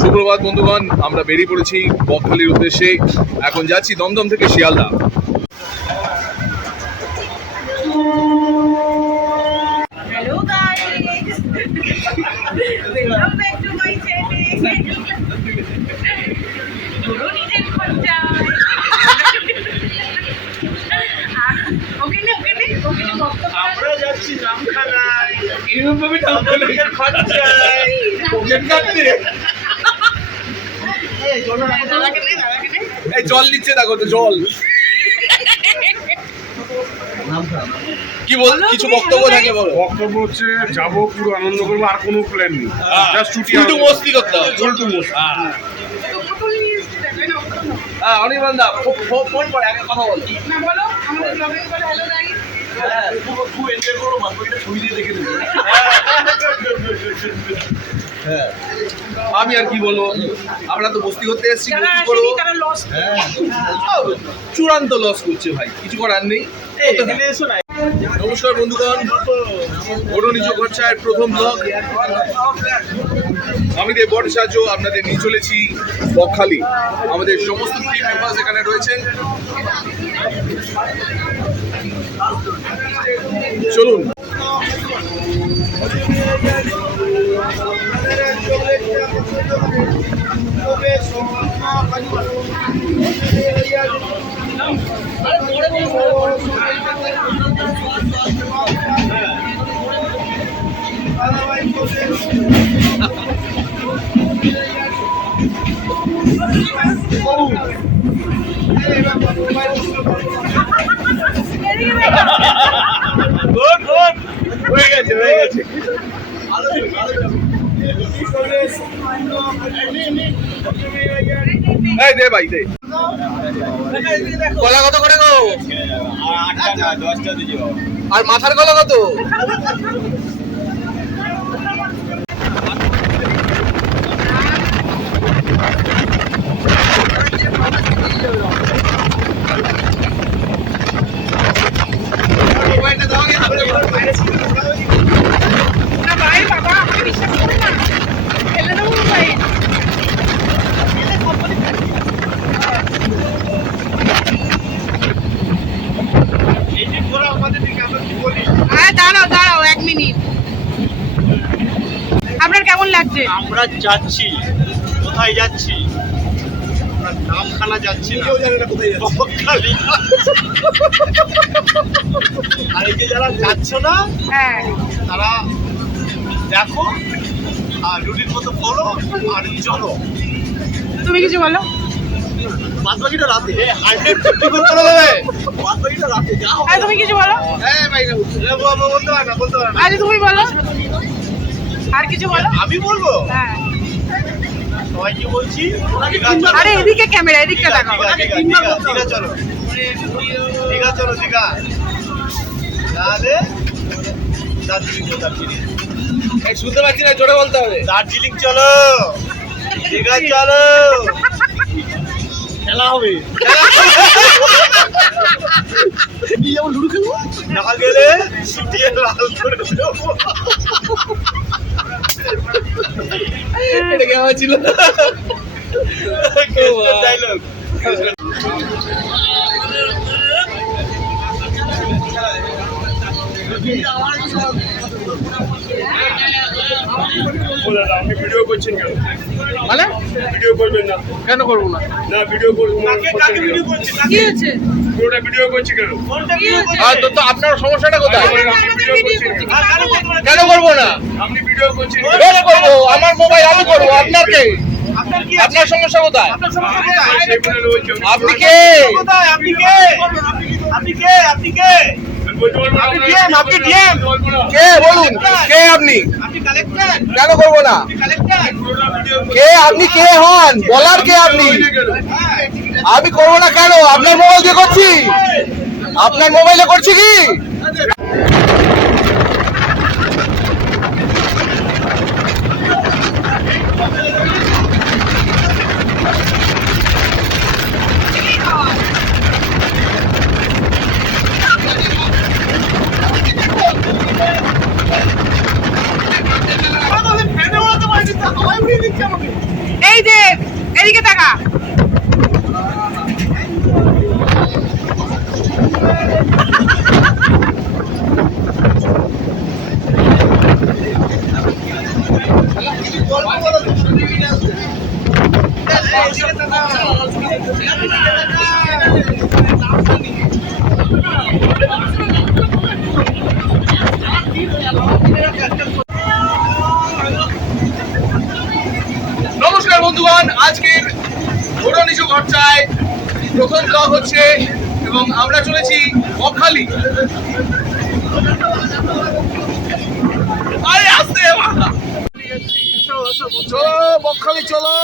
সুপ্রভাত বন্ধুগণ, আমরা বেরিয়ে পড়েছি বকখালির উদ্দেশ্যে। এখন যাচ্ছি দমদম থেকে Sealdah. Hello guys, welcome back to my channel. পুরো নিজের খরচায়। আমরা যাচ্ছি নামখানায়, এরকমভাবে নিজের খরচায় পকেট কাটতে। এই জল নিচ্ছে, দেখো তো জল। কি বল, কিছু বক্তব্য থাকে বলো। বক্তব্য হচ্ছে যাবো, পুরো আনন্দ করবো, আর কোনো প্ল্যান নেই, জাস্ট ছুটি উল্টো মস্তি করতে হবে। উল্টো মস্তি। হ্যাঁ, অনির্বাণ দা ফোন করে আগে কথা বলো। না বলো, আমাদের ব্লগে বলে হ্যালো গাইস। খুব এনজয় করো, বাকিটা ছবি দিয়ে দেখে দেবো। হ্যাঁ, আমি আর কি বলবো, আমরা তো বস্তি করতে এসেছি, বস্তি করবো। চূড়ান্ত লস করছে ভাই, কিছু করার নেই। নমস্কার বন্ধুগণ, বড় নিচু খরচায় প্রথম ব্লগ। আমি দেব ভট্টাচার্য, আপনাদের নিয়ে চলেছি বকখালি। আমাদের সমস্ত টিম মেম্বার্স এখানে রয়েছেন, চলুন। হয়ে গেছে, হয়ে গেছে। এই দে ভাই, দে। কলা কত করে গো? 8টা 10টা দিয়ে যাও। আর মাথার কলা কত? না ভাই, বাবা আমাকে বিশ্বাস করো না, ফেলে দেবো মোবাইল। হ্যাঁ, দাঁড়াও দাঁড়াও 1 মিনিট। আপনার কেমন লাগছে? আমরা যাচ্ছি, কোথায় যাচ্ছি? আমরা নামখানা যাচ্ছি না, বকখালি। আর এই যে যারা যাচ্ছ না, হ্যাঁ, তারা দেখো আর রুটির মতো করো আর চলো। তুমি কিছু বলো। বাদ বাকিটা রাতে 150 করে দেবে। বাদ বাকিটা রাতে যাও। হ্যাঁ, তুমি কিছু বলো। হ্যাঁ ভাই, বলতে পারে না, বলতে পারে না। আরে তুমি বলো, আর কিছু বলো। আমি বলবো? হ্যাঁ, সবাই কি বলছি? আরে এদিকে ক্যামেরা, এদিকটা দেখাও। দীঘা চলো, দীঘা চলো, দীঘা। তাহলে দার্জিলিং, দার্জিলিং। শুনতে পাচ্ছি না, জোরে বলতে হবে। দার্জিলিং চলো, দীঘা চলো, খেলা হবে। যেমন লুডু খেলবো, না গেলে সিটিয়ে লাল করে দেবো। এটা কেমন ছিল? ডায়লগ। আপনি ভিডিও করছেন কেন? মানে ভিডিও করবেন না? কেন করবো না? না ভিডিও করবো কাকে ভিডিও করছে? কি হয়েছে? পুরোটা ভিডিও করছি কেন? কোনটা কি হয়েছে? তো আপনার সমস্যাটা কোথায়? আপনি ভিডিও করছেন কেন? কেন করবো না? আপনি ভিডিও করছেন কেন? কেন করবো? আমার মোবাইল আমি করবো। আপনার কে? আপনার কি আপনার সমস্যা কোথায়? আপনার সমস্যা কোথায়? সেই বলে রয়েছে, আমি আপনি কে? কোথায়? আপনি কে? আপনি কে? আপনি কে? আমি বলতে পারবো না, আপনি আপনার- DM, আপনি DM। বলবো না। কে বলুন? কে আপনি? আপনি কালেক্টর? কেন করবো না? আপনি কালেক্টর? পুরোটা ভিডিও কে আপনি? কে হন? বলার কে আপনি? হ্যাঁ। আমি করবো না কেন? আপনার মোবাইল দিয়ে করছি। আপনার মোবাইলে করছি কি? আমাদের ফ্যানে ওড়াতে পারছি না, হাওয়ায় উড়িয়ে দিচ্ছে আমাকে। এই যে এদিকে তাকা। নমস্কার বন্ধুগণ, আজকের ঘোড়া নিচু ঘরটায় প্রথম ব্লগ হচ্ছে এবং আমরা চলেছি বকখালি। আরে আসতে চলো বকখালি চলো।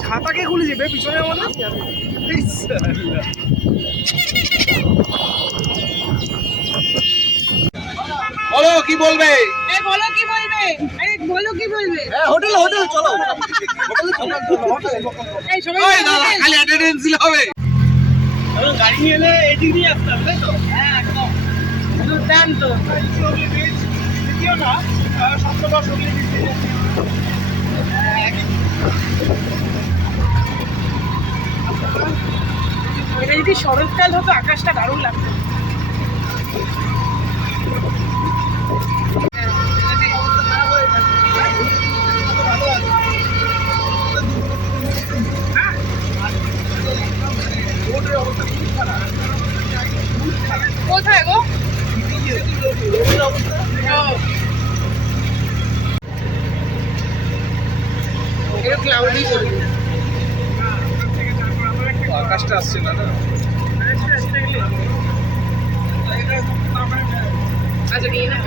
ছাতাকে খুলে যাবে পিছনে আমাদের। বলো কি বলবে? এই বলো কি বলবে? আরে বলো কি বলবে? হোটেল হোটেল চলো। এই সবাই ওই দাদা খালি অ্যাটেন্ডেন্স দিলে হবে? গাড়ি নিয়ে এলে এদিক দিয়ে আসতে হবে, তাই তো? হ্যাঁ একদম। দুর্দান্ত। দ্বিতীয় না, সপ্তমবার সরিয়ে দিচ্ছে। এটা যদি শরৎকাল হতো আকাশটা দারুণ লাগতো। কোথায় গো? এটা ক্লাউডি করবে। আকাশটা আসছে না না। আচ্ছা নিয়ে না।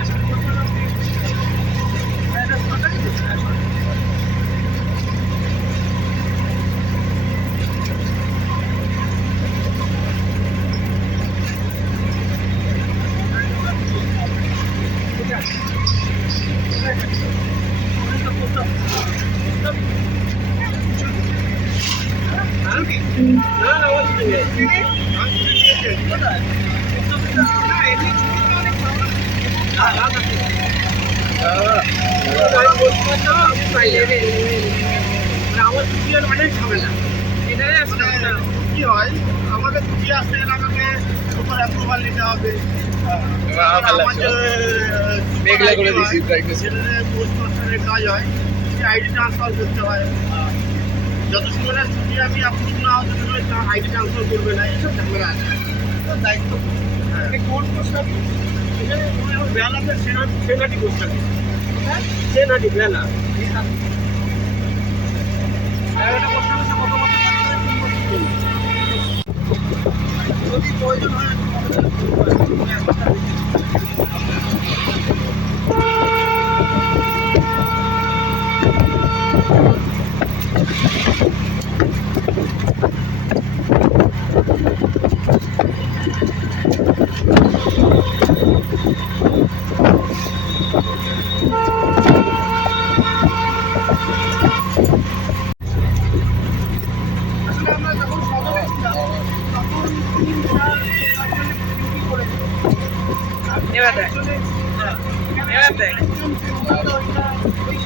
আমার ছুটি অনেক ঝামেলা। এটারে আসতে হবে। কি হয়, আমাদের ছুটি আসতে গেলে আমাকে সুপার অ্যাপ্রুভাল নিতে হবে। আমার যে মেঘলা করে দিয়েছি brightness। পোস্ট মাস্টারের কাজ হয়, সে আইডি ট্রান্সফার করতে হয়। যত সময় ছুটি আমি অ্যাপ্রুভ না হতে সময় আইডি ট্রান্সফার করবে না, এইসব ঝামেলা আছে। তো দায়িত্ব। হ্যাঁ কোন পোস্ট অফিস? এখানে আমার বেলাতে সেনাটি পোস্ট অফিস। সেনাটি বেলা। একটা পোস্ট অফিসে কত বছর যদি প্রয়োজন হয় এবার দেখ। এবার দেখ। ওই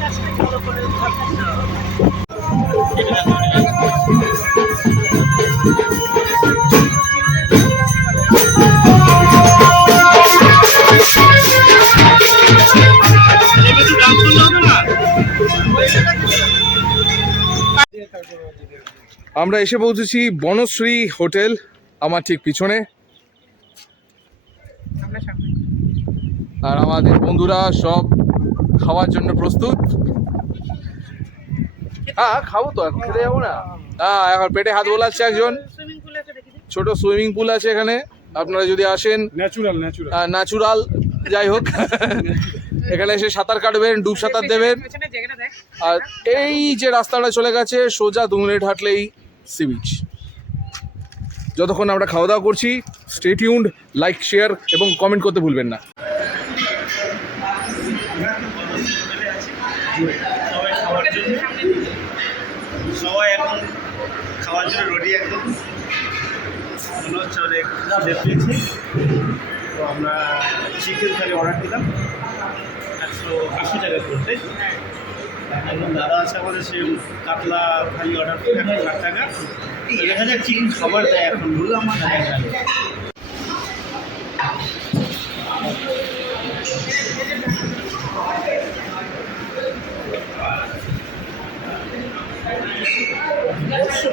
আমরা এসে পৌঁছেছি বনশ্রী হোটেল, আমার ঠিক পিছনে। আমরা সামনে। আর আমাদের বন্ধুরা সব খাওয়ার জন্য প্রস্তুত। হ্যাঁ খাবো তো, এখন খেতে যাবো না? হ্যাঁ, এখন পেটে হাত বোলাচ্ছে একজন। সুইমিং পুল আছে দেখি। ছোট সুইমিং পুল আছে এখানে, আপনারা যদি আসেন। ন্যাচুরাল ন্যাচুরাল, যাই হোক এখানে এসে সাঁতার কাটবেন, ডুব সাঁতার দেবেন। পেছনে জায়গাটা দেখ। আর এই যে রাস্তাটা চলে গেছে সোজা 2 মিনিট হাঁটলেই সি বিচ। যতক্ষণ আমরা খাওয়া দাওয়া করছি, স্টে টিউনড, লাইক, শেয়ার এবং কমেন্ট করতে ভুলবেন না। সবাই খাওয়ার জন্য, সবাই এখন খাওয়ার জন্য রেডি একদম। মনে হচ্ছে অনেক খিদে পেয়েছে, তো আমরা চিকেন থালি অর্ডার দিলাম 180 টাকা করতে। এখন দাদা আছে আমাদের, সে কাতলা থালি অর্ডার করে 160 টাকা। দেখা যাক চিকেন খাবার দেয় এখন, বললাম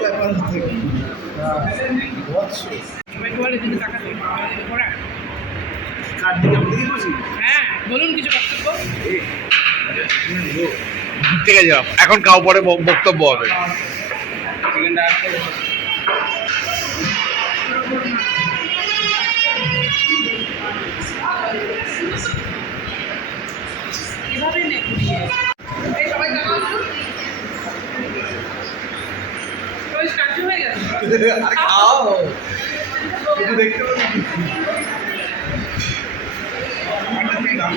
ব্যাপার থেকে সবাইকে বলে দিকে তাকাতে। ওরা কার দিকে আমি দিকে বলছি হ্যাঁ, বলুন কিছু বক্তব্য। ঠিক আছে, এখন খাওয়া পরে বক্তব্য হবে। চিকেনটা কিভাবে নে ঘুরিয়ে। এই সবাই দেখা হলো। ওই স্ট্যাচু হয়ে গেছে।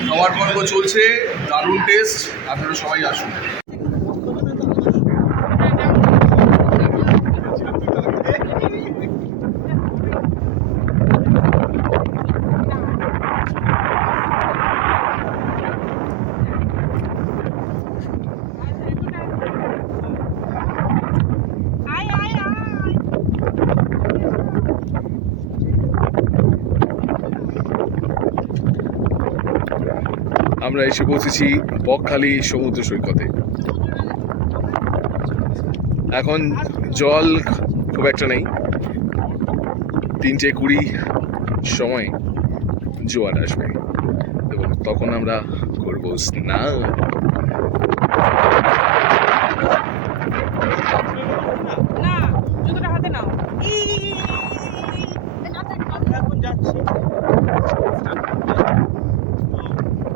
খাওয়ার পর্ব চলছে, দারুণ টেস্ট, আপনারা সবাই আসুন। আয় আয় আয়। আমরা এসে পৌঁছেছি বকখালি সমুদ্র সৈকতে। এখন জল খুব একটা নেই, 3:20 সময় জোয়ার আসবে এবং তখন আমরা করবো স্নান। না, জুতোটা হাতে নাও। এখন যাচ্ছি,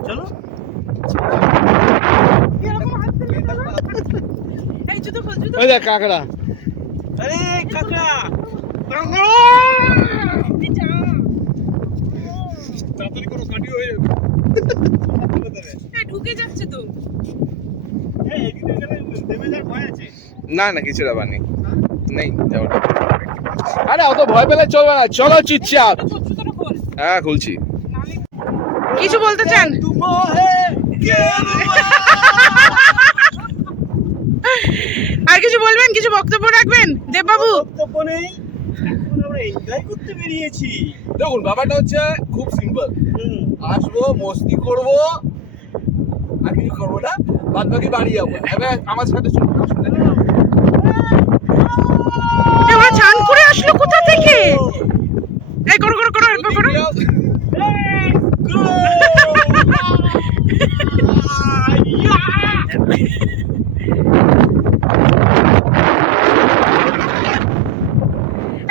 চলো। এরকম হাত দিলে চলো। এই জুতো খোল, জুতো। ওই দেখ কাঁকড়া। আরে কাকা, এই যা। তাড়াতাড়ি করো, কাটি হয়ে যাবে। এই ঢুকে যাচ্ছে তো। এই এদিকে গেলে দেবে যার ভয় আছে। না না, কিছু ব্যাপার নেই, নেই যাওয়ার। আরে অত ভয় পেলে চলবে না, চলো চুপচাপ। জুতোটা খোল। হ্যাঁ খুলছি। কিছু বলতে চান? আর কিছু বলবেন, কিছু বক্তব্য রাখবেন দেববাবু? বক্তব্য নেই, এখন আমরা এনজয় করতে বেরিয়েছি। দেখুন ব্যাপারটা হচ্ছে খুব সিম্পল, আসবো, মস্তি করবো, আর কিছু করবো না, বাদ বাকি বাড়ি যাবো। এবার আমার সাথে চলুন, অসুবিধা নেই। ওরা চান করে আসলো কোথা থেকে? এই করো করো করো, এরপর করো।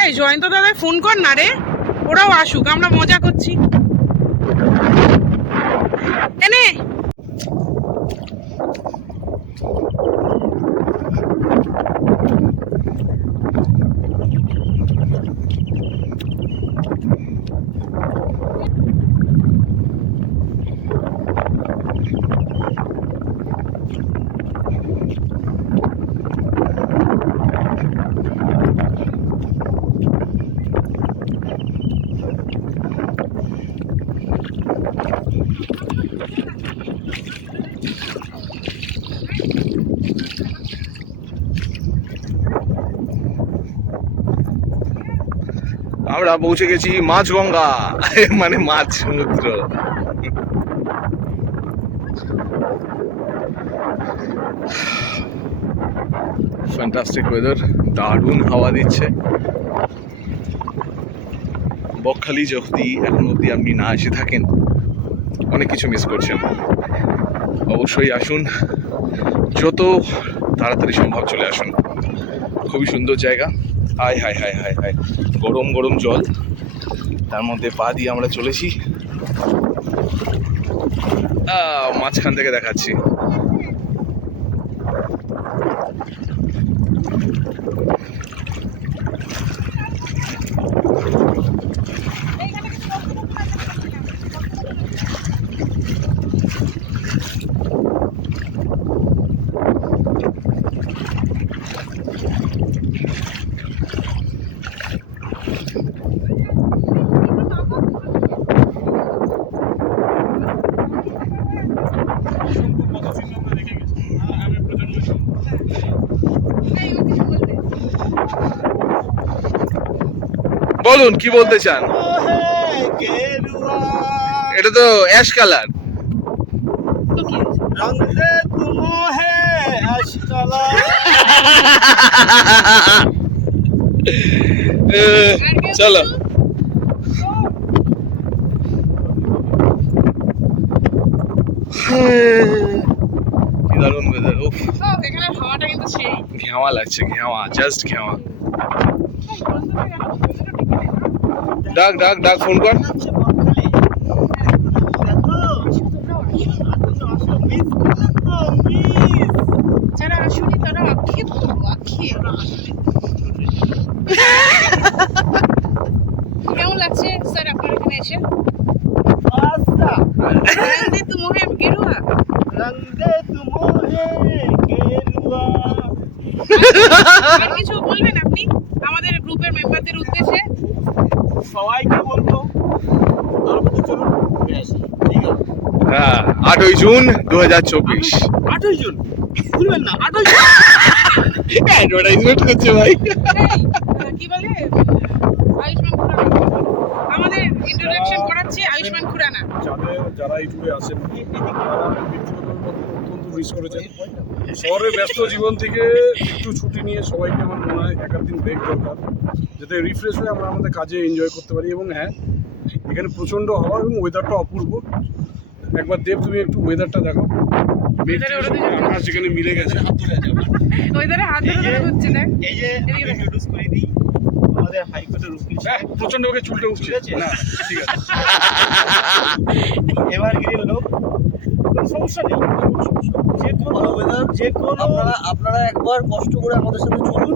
এই জয়ন্ত দাদা ফোন কর না রে, ওরাও আসুক, আমরা মজা করছি। এনে আমরা পৌঁছে গেছি মাছগঙ্গা, মানে মাছ সমুদ্র। ফ্যান্টাস্টিক ওয়েদার, দারুণ হাওয়া দিচ্ছে। বকখালি যদি এখন অবধি আপনি না এসে থাকেন অনেক কিছু মিস করছেন। অবশ্যই আসুন, যত তাড়াতাড়ি সম্ভব চলে আসুন। খুবই সুন্দর জায়গা। হায় হায় হায় হায় হায়, গরম গরম জল, তার মধ্যে পা দিয়ে আমরা চলেছি। মাঝখান থেকে দেখাচ্ছি। বলুন কি বলতে চান? এটা তো অ্যাশ কালার। তো কি হয়েছে? চলো কি দারুণ ওয়েদার। উফ, এখানে হাওয়াটা কিন্তু সেই ঘেওয়া লাগছে, ঘেওয়া, জাস্ট ঘেওয়া। ডাক ডাক ডাক, ফোন কর। যারা আসুনি তারা আক্ষেপ করবো, আক্ষেপ। কেমন লাগছে স্যার আপনার এখানে এসে? রঙদে তুমোহে গেরুয়া। আর কিছু বলবেন আপনি আমাদের গ্রুপের মেম্বারদের উদ্দেশ্যে? সবাইকে বলবো চলুন হ্যাঁ, 8ই জুন 2024। 8ই জুন ভুলবেন না, 8ই জুন। অ্যাডভার্টাইজমেন্ট করছে ভাই। কি বলে আয়ুষ্মান খুরানা, আমাদের ইন্ট্রোডাকশন করাচ্ছে আয়ুষ্মান খুরানা। যারা ইউটিউবে আসেন অত্যন্ত মিস করেছেন। শহরের ব্যস্ত জীবন থেকে একটু ছুটি নিয়ে সবাইকে আমার মনে হয় এক দিন ব্রেক দরকার, যাতে রিফ্রেশ হয়ে আমরা আমাদের কাজে এনজয় করতে পারি। এবং হ্যাঁ, এখানে প্রচণ্ড হাওয়া এবং ওয়েদারটা অপূর্ব। একবার দেব তুমি একটু ওয়েদারটা দেখো, আকাশ যেখানে মিলে গেছে। ওইধারে হাত ধরে হচ্ছে না। এই যে ইন্ট্রোডিউস করে দিই আমাদের হাইকোর্টের উকিল সাহেব। প্রচণ্ড ওকে চুলটা উঠছে না, ঠিক আছে। এভারগ্রিন লোক, কোনো সমস্যা নেই। যে কোনো ওয়েদার, যে কোনো আপনারা একবার কষ্ট করে আমাদের সাথে চলুন,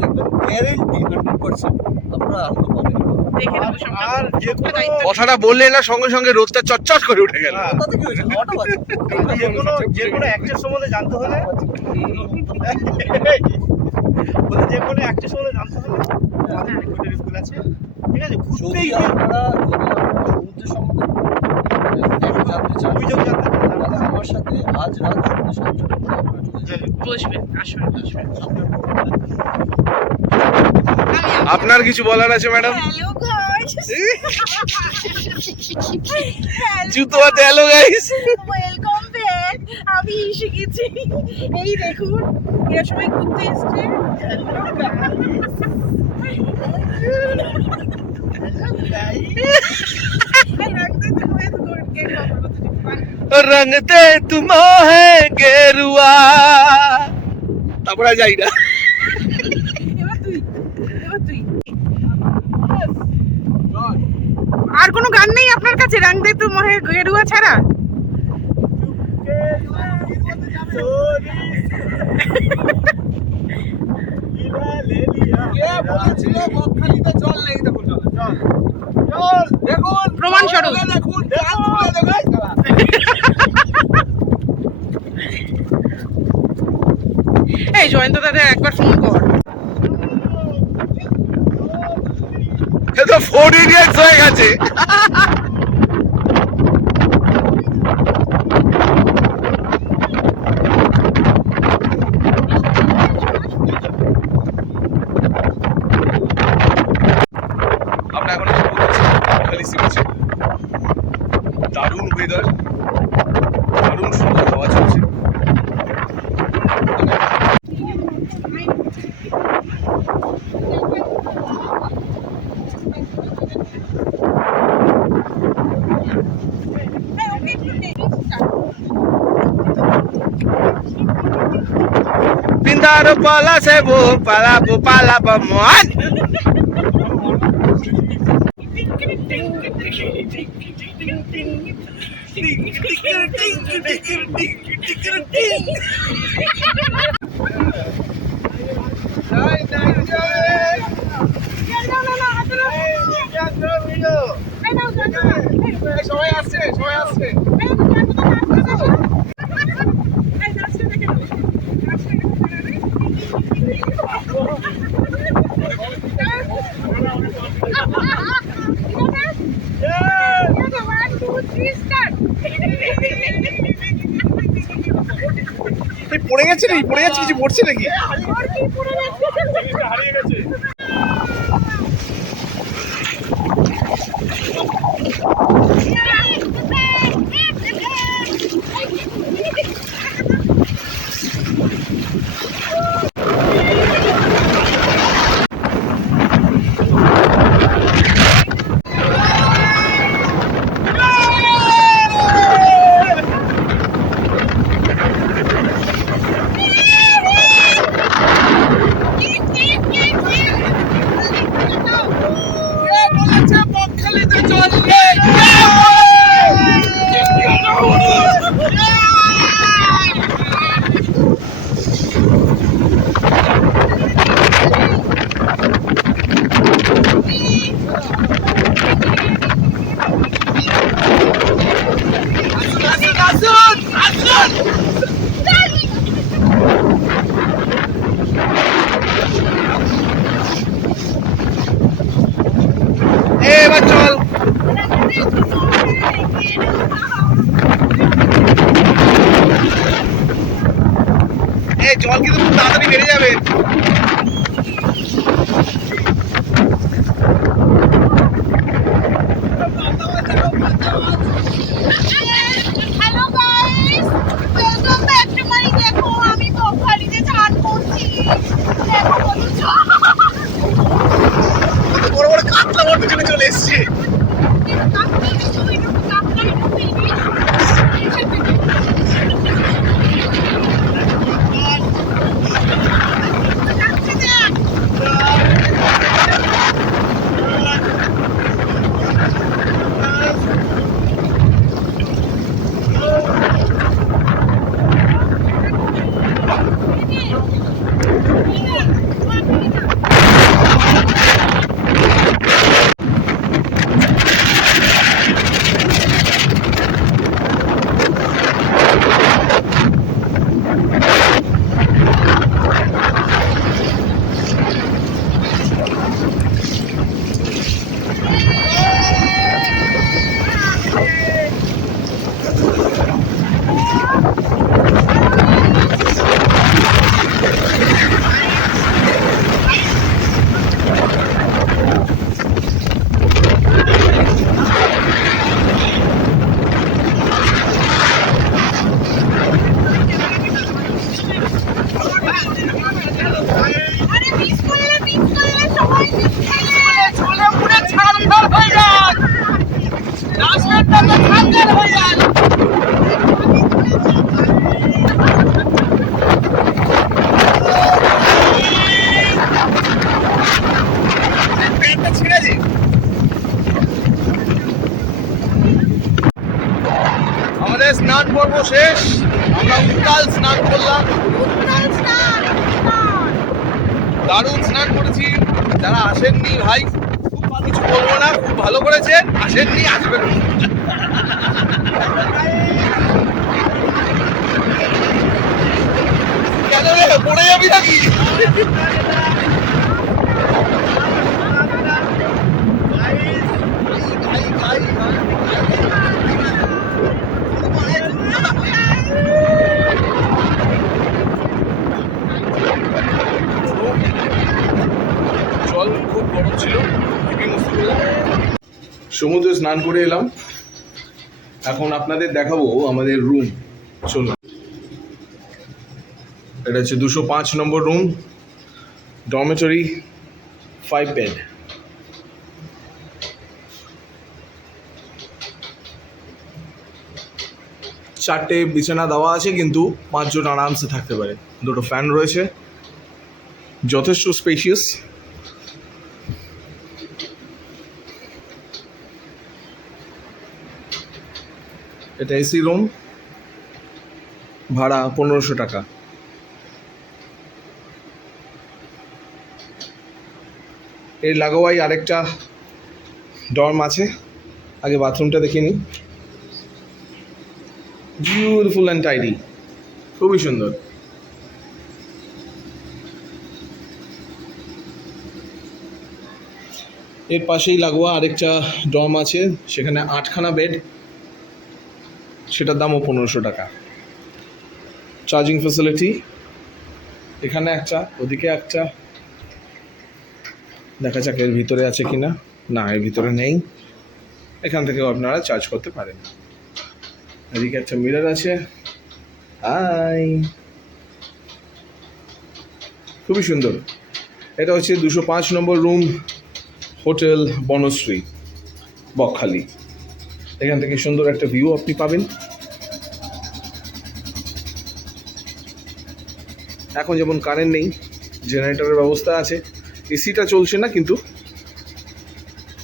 দেখবেন গ্যারেন্টি 100% আপনারা আনন্দ পাবেন। দেখে নেবো সব। আর যে কোনো কথাটা বললে না সঙ্গে সঙ্গে রোদটা চটচট করে উঠে গেল। তাতে কি হয়েছে, হাওয়াটা বাজে। যে কোনো অ্যাক্টের সম্বন্ধে জানতে হলে বলে যে কোনো অ্যাক্টের সম্বন্ধে জানতে হলে আমাদের হাইকোর্টের স্কুল আছে, ঠিক আছে? যদি ঘুরতেই আপনারা সমুদ্রের সম্বন্ধে জানতে চান, অভিযোগ জানতে চান, তাহলে আমার সাথে আজ রাত 7:30 আপনারা চলে যাবেন। বসবেন, আসবেন, আসবেন। আপনার কিছু বলার আছে ম্যাডাম? হ্যালো গাইস, জুতো হাতে হ্যালো গাইস। Welcome back. আমি এসে গেছি, এই দেখুন এরা সবাই ঘুরতে এসছে। রঙতে তুমোহে গেরুয়া। তারপরে যাই না। আর কোনো গান নেই আপনার কাছে রং দে তু মোহে গেরুয়া ছাড়া? প্রমাণ স্বরূপ এই জয়ন্ত দাদা একবার ফোন কর। এ তো 4 ইডিয়টস হয়ে গেছে। আমরা এখন খালি সিমেছে, দারুণ ওয়েদার, দারুণ সুন্দর হাওয়া চলছে। Daro pala sebo pala pamuan. সবাই আসছে পড়ে গেছে কিছু পড়ছে নাকি? হারিয়ে গেছে। এবার চল। এই জল কিন্তু খুব তাড়াতাড়ি বেড়ে যাবে। Hello guys, welcome back to my দেখো আমি বকখালিতে চান করছি। দেখো বলছো বড় বড় কাতলা আমার পিছনে চলে এসছে। আরে মিস করলে সবাই মিস করলে চলে পুরো ছাড়খাড় হয়ে যান। রাস্তাটা ছাড়খাড় হয়ে যান। প্যান্টটা ছিঁড়ে দে। আমাদের স্নান পর্ব শেষ। আমরা উত্তাল স্নান করলাম, দারুণ স্নান করেছি। যারা আসেননি ভাই কিছু বলবো না, খুব ভালো করেছেন। আসেননি, আসবেন। কেন রে, পড়ে যাবি নাকি? জল খুব গরম ছিল, সমুদ্রে স্নান করে এলাম। এখন আপনাদের দেখাবো আমাদের রুম। চলুন, এটা হচ্ছে 205 নম্বর রুম, ডরমেটরি 5 বেড। চারটে বিছানা দেওয়া আছে, কিন্তু 5 জন আরামসে থাকতে পারে। দুটো ফ্যান রয়েছে, যথেষ্ট স্পেশিয়াস। এটা এসি রুম, ভাড়া 1500 টাকা। এর লাগোয়াই আরেকটা ডর্ম আছে, আগে বাথরুমটা দেখে নিই। বিউটিফুল অ্যান্ড টাইডি, খুবই সুন্দর। এর পাশেই লাগোয়া আরেকটা ডর্ম আছে, সেখানে 8খানা বেড, সেটার দামও 1500 টাকা। চার্জিং ফ্যাসিলিটি এখানে একটা, ওদিকে একটা, দেখা যাক এর ভিতরে আছে কিনা। না, এর ভিতরে নেই। এখান থেকেও আপনারা চার্জ করতে পারেন। এদিকে একটা মিরর আছে। হাই, খুবই সুন্দর। এটা হচ্ছে 205 নম্বর রুম, হোটেল বনশ্রী, বকখালি। এখান থেকে সুন্দর একটা ভিউ আপনি পাবেন। এখন যেমন কারেন্ট নেই, জেনারেটরের ব্যবস্থা আছে, এসিটা চলছে না, কিন্তু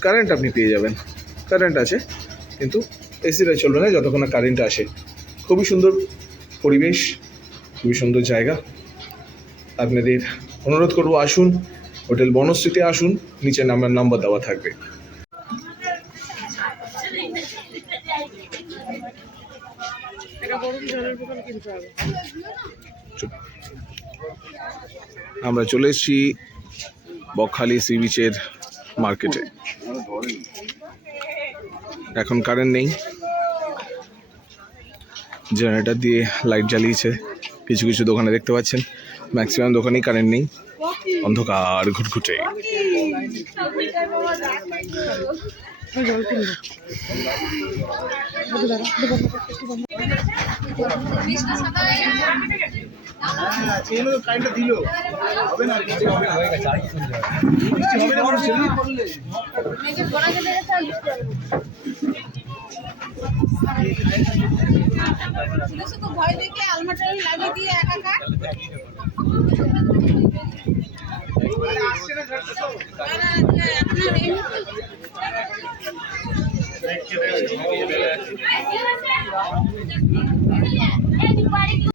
কারেন্ট আপনি পেয়ে যাবেন। কারেন্ট আছে, কিন্তু এসিটা চলবে না যতক্ষণ না কারেন্ট আসে। খুবই সুন্দর পরিবেশ, খুবই সুন্দর জায়গা। আপনাদের অনুরোধ করবো, আসুন হোটেল বনশ্রীতে আসুন, নিচে নাম্বার দেওয়া থাকবে। আমরা চলে এসেছি বকখালি সি বিচের মার্কেটে। এখন কারেন্ট নেই, জেনারেটর দিয়ে লাইট জ্বালিয়েছে। কিছু কিছু দোকানে দেখতে পাচ্ছেন, ম্যাক্সিমাম দোকানেই কারেন্ট নেই, অন্ধকার ঘুটঘুটে। ভয় দেখে আলমাটা লাগিয়ে দিয়ে একা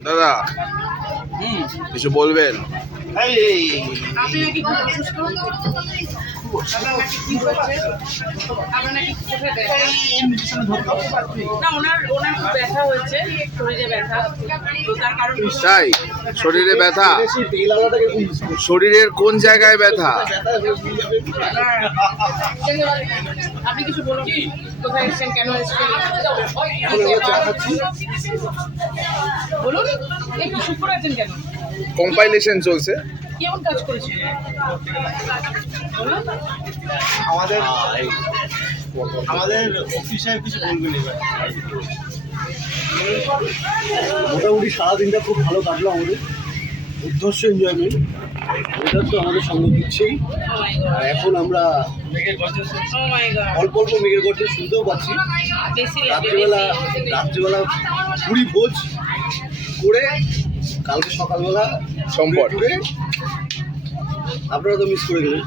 দাদা কিছু বলবেন? আপনি নাকি খুব অসুস্থ, আপনার নাকি কি হচ্ছে, আপনার নাকি কোথায় ব্যথা? না, ওনার খুব ব্যথা হয়েছে, শরীরে ব্যথা। তো তার কারণ তাই শরীরে ব্যথা? শরীরের কোন জায়গায় ব্যথা? আপনি কিছু বলুন, কোথায় এসেছেন, কেন এসেছেন বলুন। এই কিছু করে আছেন কেন? কম্পাইলেশন চলছে। কেমন কাজ করেছেন? আমাদের অফিসে কিছু বলবেন এবার। মোটামুটি সারাদিনটা খুব ভালো কাটলো আমাদের, উদ্ধর্ষ এনজয়মেন্ট। ওয়েদার তো আমাদের সঙ্গে দিচ্ছেই। আর এখন আমরা অল্প অল্প মেঘের গর্জন শুনতেও পাচ্ছি। রাত্রিবেলা পুরি ভোজ করে কালকে সকালবেলা সম্পদ করে আপনারা তো মিস করে গেলেন,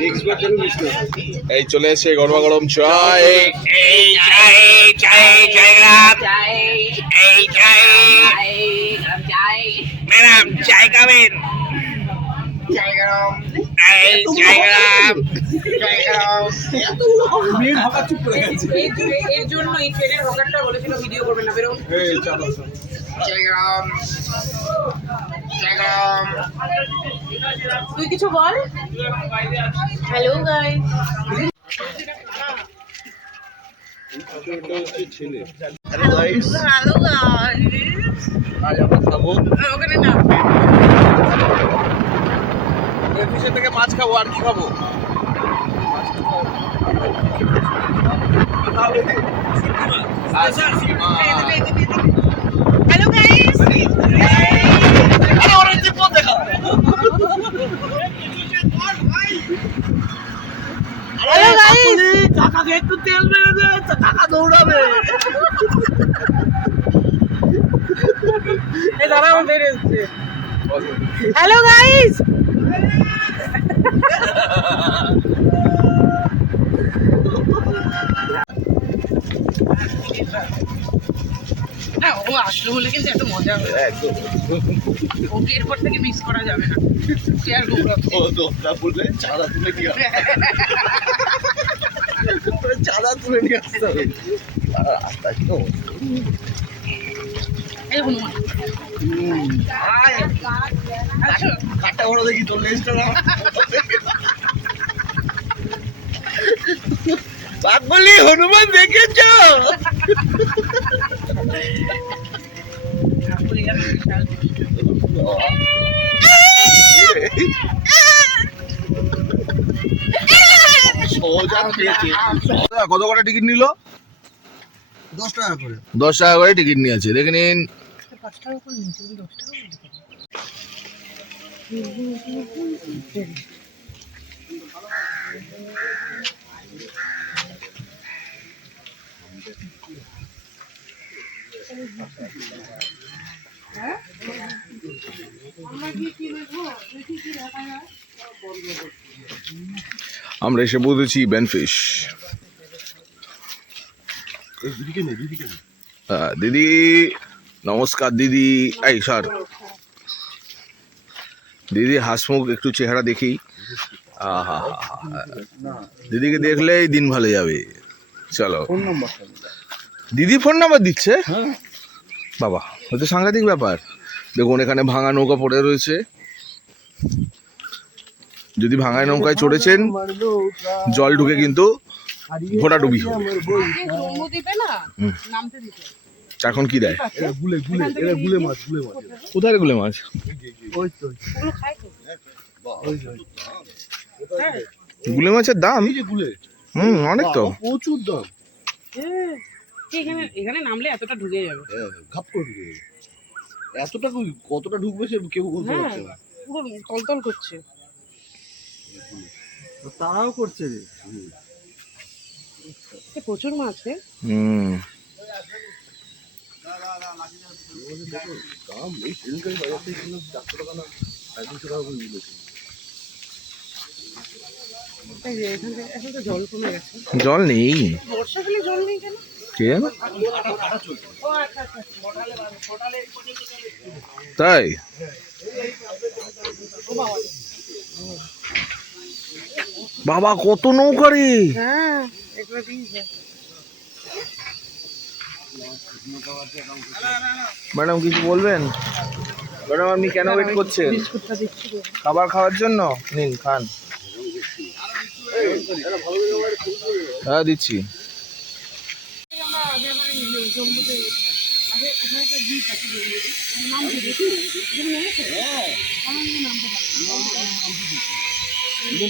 নেক্সট বার যেন মিস না হয়। এই চলে এসে গরমা গরম চাই। ম্যাডাম চাই খাবেন? এর জন্য এই ট্রেনের হকারটা বলেছিল ভিডিও করবেন না, বেরোন। তুই কিছু বল। Hello guys, hello guys, hello guys, আজ আমরা খাবো ওখানে না, অফিসে থেকে মাছ খাবো, আর কি খাবো? হ্যালো গাইস, হ্যালো গাইস, কাকাকে একটু তেল মেরে দে, কাকা দৌড়াবে। এই দাঁড়াও, বের এসছে। হ্যালো গাইস, হ্যাঁ, ও আসলো বলে কিন্তু এত মজা হবে। ওকে এরপর থেকে মিস করা যাবে না। কি আর গৌরব ও দোস্তা বললে চাঁদা তুলে নিয়ে চাঁদা তুলে নিয়ে আসতে হবে। আর রাস্তায় তো এই হনুমান আসো। কাটা বড় দেখি তোর লেজটা না বাঘ বলি হনুমান দেখেছ? ঠাকুর এরকম বিশাল সোজা পেয়েছে। কত করে টিকিট নিল? 10 টাকা করে। 10 টাকা করে টিকিট নিয়েছে, দেখে নিন। 5 টাকা করে নিয়েছে, 10 টাকা করে দিতে হবে। আমরা এসে পৌঁছেছি বেনফিশ। দিদি নমস্কার। দিদি এই স্যার, দিদি হাসমুখ একটু চেহারা দেখি। আহা, দিদিকে দেখলেই দিন ভালো যাবে। চলো, দিদি ফোন নাম্বার দিচ্ছে। বাবা, হয়তো সাংঘাতিক ব্যাপার। দেখুন এখানে ভাঙা নৌকা পড়ে রয়েছে। যদি ভাঙায় নৌকায় চড়েছেন, জল ঢুকে কিন্তু ভোটাডুবি হবে। নামতে দিতে এখন কি দেয়? গুলে গুলে এরা গুলে মাছ গুলে মাছ। কোথায় গুলে মাছ? ওই তো ওগুলো খায় তো। ওই হ্যাঁ। গুলে মাছের দাম এই যে গুলে অনেক তো। প্রচুর দাম। এখানে এখানে নামলে এতটা ঢুকে যাবে। ঘাপ করে ঢুকে যাবে। এতটা কতটা ঢুকবে সে কেউ বলতে পারছে না। পুরো তলতল করছে। তারাও করছে রে। প্রচুর মাছ রে। দাম এই সেদিনকার বাজার থেকে কিলো 400 টাকা না 250 টাকা করে নিল। এই যে এখান থেকে এখন তো জল কমে গেছে। জল নেই, বর্ষাকালে জল নেই কেন? কে জানে? ও আচ্ছা আচ্ছা। তাই বাবা, কত নৌকা রে! হ্যাঁ, এগুলো দিয়েছে। ম্যাডাম কিছু বলবেন? ম্যাডাম আপনি কেন ওয়েট করছেন? বিস্কুটটা দিচ্ছি তো। খাবার খাওয়ার জন্য নিন, খান। হ্যাঁ দিচ্ছি। আমরা আগে জম্মুতে আগে এখানে একটা দ্বীপ আছে জম্মুতে। নাম কি দেখি? তুমি নেমেছো? হ্যাঁ। আমার নামটা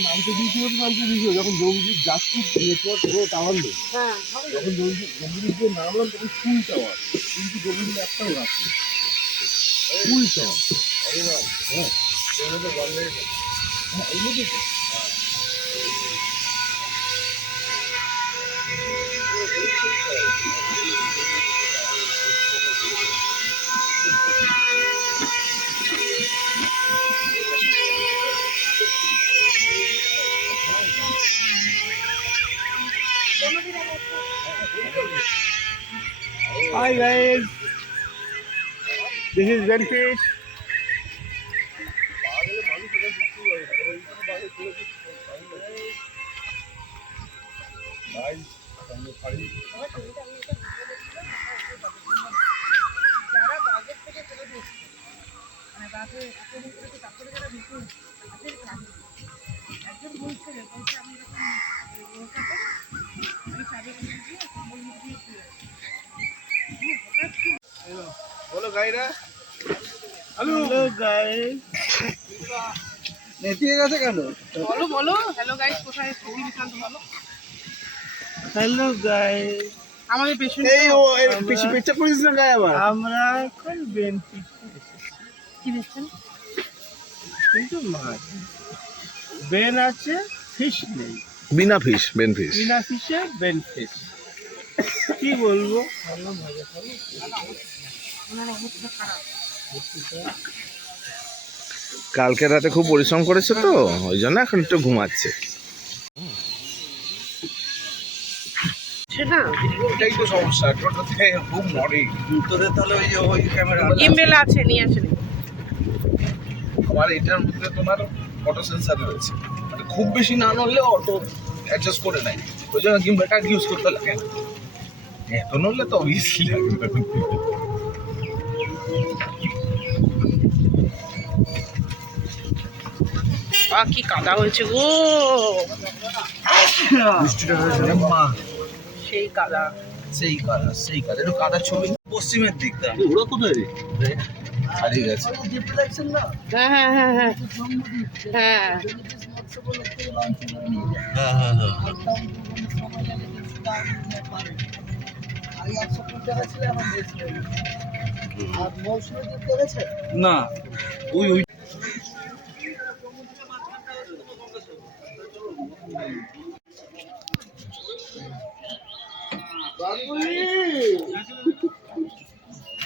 নামতে দিয়েছিল যখন জঙ্গি যাচ্ছি নেটওয়ার্ক পুরো টাওয়ার নেই। হ্যাঁ, যখন জঙ্গি দিয়ে নামলাম তখন ফুল টাওয়ার, কিন্তু জঙ্গি একটাও আছে ফুল টাওয়ার। হ্যাঁ এর মধ্যে হ্যাঁ এর মধ্যে তো Hi guys, this is Benfish. যারা বাজেট থেকে চলে দিচ্ছে মানে বাজে এতদিন করে তো তারপরে যারা ঢুকুন তাদের কাজে একজন বলছে আমি এরকম নৌকা করে আমি চাবি দিয়ে কম্বল মুখ দিয়ে শুয়ে আছি। Hello guys. Hello guys. নেতিয়ে গেছে কেন? বলো বলো হ্যালো গাইস, কোথায় বিশান্ত বলো। Hello guys. আমাদের পেছনে এই ও পিছে পিছে করিস না গায় আবার। আমরা এখন বেনফিশ কি দেখছেন? কিন্তু মাছ বেন আছে, ফিশ নেই। বিনা ফিশ, বেনফিশ। বিনা ফিশে বেনফিশ। কি বলবো? ওনার অবস্থা খারাপ। কালকে রাতে খুব পরিশ্রম করেছে তো ওই জন্য এখন একটু ঘুমাচ্ছে। ওটাই তো সমস্যা, টোটোতে খুব নড়ে। তোদের তাহলে ওই ক্যামেরা গিম্বেল আছে, নিয়ে আসেন। আমার এটার মধ্যে তোমার অটো সেন্সার রয়েছে, মানে খুব বেশি না নড়লে অটো অ্যাডজাস্ট করে নেয়, ওই জন্য গিম্বেলটা ইউজ করতে লাগে। এত নড়লে তো অবভিয়াসলি লাগবে। কি কাদা হয়েছে গো, বৃষ্টিটা হয়েছে না মা, সেই কাদা। সেই কাদা একটু কাদার ছবি পশ্চিমের দিকটা। ওরা কোথায় রে? হারিয়ে গেছে। হ্যাঁ হ্যাঁ হ্যাঁ হ্যাঁ হ্যাঁ না ওই ওই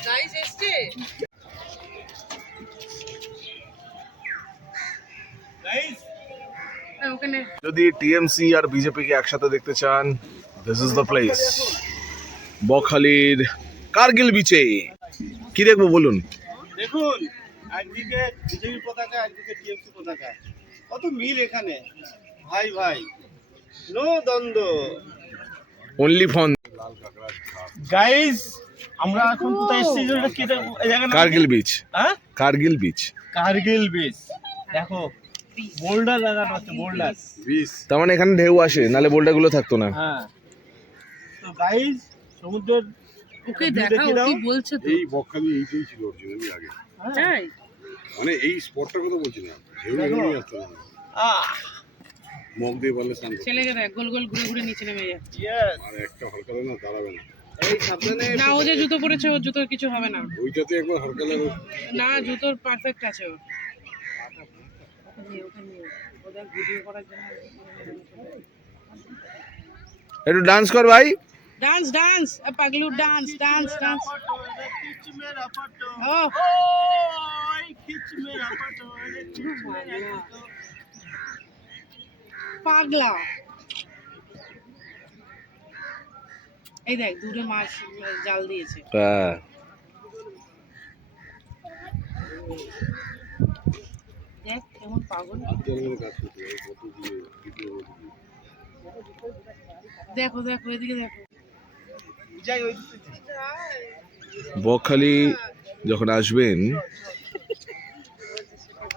গাইস এসছে। ওখানে যদি টিএমসি আর বিজেপি কে একসাথে দেখতে চান, দিস ইজ দ্য প্লেস। বকখালির কার্গিল বিচে কি দেখবো বলুন? দেখুন, একদিকে বিজেপি পতাকা, একদিকে টিএমসি পতাকা, কত মিল এখানে। ভাই ভাই, নো দ্বন্দ্ব। অনলি ফন গাইস, আমরা এখন কোথায় এসেছি? কি জায়গা? কার্গিল বিচ। হ্যাঁ, কার্গিল বিচ। কার্গিল বিচ। দেখো বোল্ডার লাগানো আছে, বোল্ডার বিচ। তার মানে এখানে ঢেউ আসে, নালে বোল্ডার গুলো থাকতো না। হ্যাঁ, তো গাইস সমুদ্রের ওকে দেখাও কি বলছে তো। এই বকখালি এইটাই ছিল অরিজিনালি আগে, তাই মানে এই স্পটটার কথা বলছি না, ঢেউ এখানেই আসতো না, মগ দিয়ে পারলে স্নান করতে। ছেলেকে দেখ গোল গোল ঘুরে ঘুরে নিচে নেমে যায়। ইয়েস। আর একটা হালকা না দাঁড়াবে না, এই সাবধানে। না, ও যে জুতো পরেছে, ওর জুতোর কিছু হবে না। ওইটাতে একবার হালকা লাগে। না, জুতোর পারফেক্ট আছে ওর। ওদের ভিডিও করার জন্য একটু ডান্স কর ভাই। ডান্স ডান্স পাগলু, ডান্স ডান্স ডান্স। ও পাগলা, এই দেখ দূরে মাছ জাল দিয়েছে। হ্যাঁ, দেখ কেমন পাগল। কাজ করতে হবে, কত দিয়ে ভিডিও। দেখো দেখো এদিকে দেখো। যাই ওই বকখালি যখন আসবেন